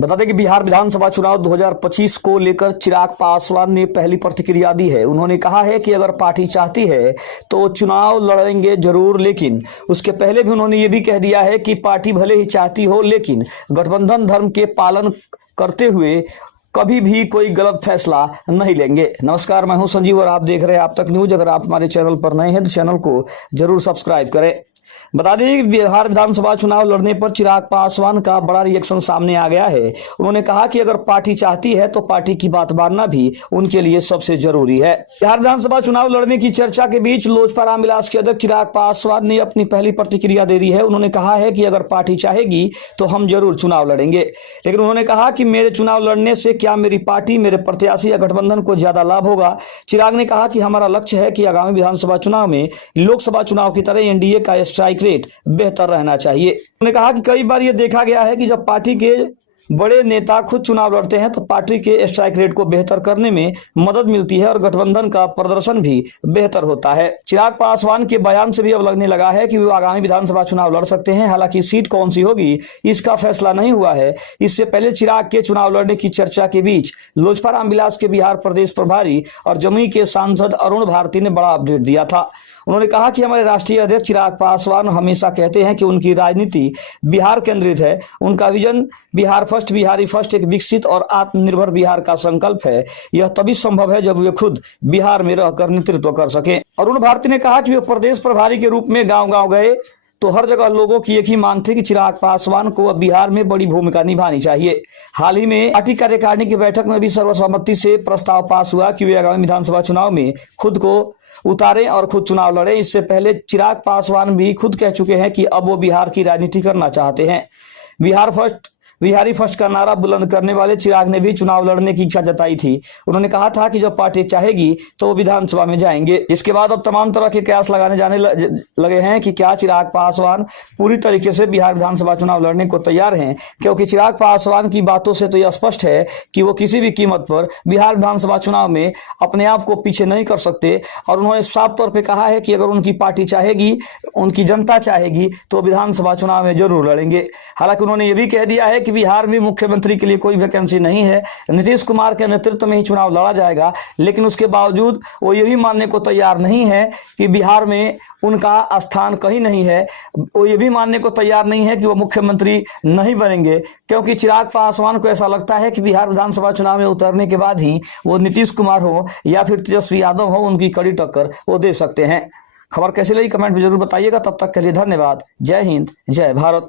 बता दें कि बिहार विधानसभा चुनाव 2025 को लेकर चिराग पासवान ने पहली प्रतिक्रिया दी है। उन्होंने कहा है कि अगर पार्टी चाहती है तो चुनाव लड़ेंगे जरूर, लेकिन उसके पहले भी उन्होंने ये भी कह दिया है कि पार्टी भले ही चाहती हो लेकिन गठबंधन धर्म के पालन करते हुए कभी भी कोई गलत फैसला नहीं लेंगे। नमस्कार, मैं हूं संजीव और आप देख रहे हैं आप तक न्यूज। अगर आप हमारे चैनल पर नए हैं तो चैनल को जरूर सब्सक्राइब करें। बता दें कि बिहार विधानसभा चुनाव लड़ने पर चिराग पासवान का बड़ा रिएक्शन सामने आ गया है। उन्होंने कहा कि अगर पार्टी चाहती है तो पार्टी की बात मानना भी उनके लिए सबसे जरूरी है। बिहार विधानसभा चुनाव लड़ने की चर्चा के बीच लोजपा रामविलास के अध्यक्ष चिराग पासवान ने अपनी पहली प्रतिक्रिया दे दी है। उन्होंने कहा है कि अगर पार्टी चाहेगी तो हम जरूर चुनाव लड़ेंगे, लेकिन उन्होंने कहा कि मेरे चुनाव लड़ने से क्या मेरी पार्टी, मेरे प्रत्याशी या गठबंधन को ज्यादा लाभ होगा। चिराग ने कहा कि हमारा लक्ष्य है कि आगामी विधानसभा चुनाव में लोकसभा चुनाव की तरह एनडीए का स्ट्राइक रेट बेहतर रहना चाहिए। उन्होंने कहा कि कई बार यह देखा गया है कि जब पार्टी के बड़े नेता खुद चुनाव लड़ते हैं तो पार्टी के स्ट्राइक रेट को बेहतर करने में मदद मिलती है और गठबंधन का प्रदर्शन भी बेहतर होता है। चिराग पासवान के बयान से भी अब लगने लगा है कि वो आगामी विधानसभा चुनाव लड़ सकते हैं। हालांकि सीट कौन सी होगी इसका फैसला नहीं हुआ है। इससे पहले चिराग के चुनाव लड़ने की चर्चा के बीच लोजपा रामविलास के बिहार प्रदेश प्रभारी और जमुई के सांसद अरुण भारती ने बड़ा अपडेट दिया था। उन्होंने कहा कि हमारे राष्ट्रीय अध्यक्ष चिराग पासवान हमेशा कहते हैं कि उनकी राजनीति बिहार केंद्रित है। उनका vision Bihar first, Bihari first, एक विकसित और आत्मनिर्भर बिहार का संकल्प है। यह तभी संभव है जब वे खुद बिहार में रहकर नेतृत्व कर सके। अरुण भारती ने कहा कि वे प्रदेश प्रभारी के रूप में गांव-गांव गए तो हर जगह लोगों की एक ही मांग थी कि चिराग पासवान को अब बिहार में बड़ी भूमिका निभानी चाहिए। हाल ही में पार्टी कार्यकारिणी की बैठक में भी सर्वसम्मति से प्रस्ताव पास हुआ कि वे आगामी विधानसभा चुनाव में खुद को उतारें और खुद चुनाव लड़े। इससे पहले चिराग पासवान भी खुद कह चुके हैं कि अब वो बिहार की राजनीति करना चाहते हैं। बिहार फर्स्ट, बिहारी फर्स्ट का नारा बुलंद करने वाले चिराग ने भी चुनाव लड़ने की इच्छा जताई थी। उन्होंने कहा था कि जब पार्टी चाहेगी तो वो विधानसभा में जाएंगे। इसके बाद अब तमाम तरह के कयास लगाने जाने लगे हैं कि क्या चिराग पासवान पूरी तरीके से बिहार विधानसभा चुनाव लड़ने को तैयार हैं, क्योंकि चिराग पासवान की बातों से तो यह स्पष्ट है कि वो किसी भी कीमत पर बिहार विधानसभा चुनाव में अपने आप को पीछे नहीं कर सकते। और उन्होंने साफ तौर पर कहा है कि अगर उनकी पार्टी चाहेगी, उनकी जनता चाहेगी तो विधानसभा चुनाव में जरूर लड़ेंगे। हालांकि उन्होंने ये भी कह दिया है कि बिहार में मुख्यमंत्री के लिए कोई वैकेंसी नहीं है, नीतीश कुमार के नेतृत्व में ही चुनाव लड़ा जाएगा। लेकिन उसके बावजूद वो ये भी मानने को तैयार नहीं है कि बिहार में उनका स्थान कहीं नहीं है। वो ये भी मानने को तैयार नहीं है कि वो मुख्यमंत्री नहीं बनेंगे, क्योंकि चिराग पासवान को ऐसा लगता है कि बिहार विधानसभा चुनाव में उतरने के बाद ही वो नीतीश कुमार हो या फिर तेजस्वी यादव हो, उनकी कड़ी टक्कर वो दे सकते हैं। खबर कैसी लगी कमेंट में जरूर बताइएगा। तब तक के लिए धन्यवाद। जय हिंद, जय भारत।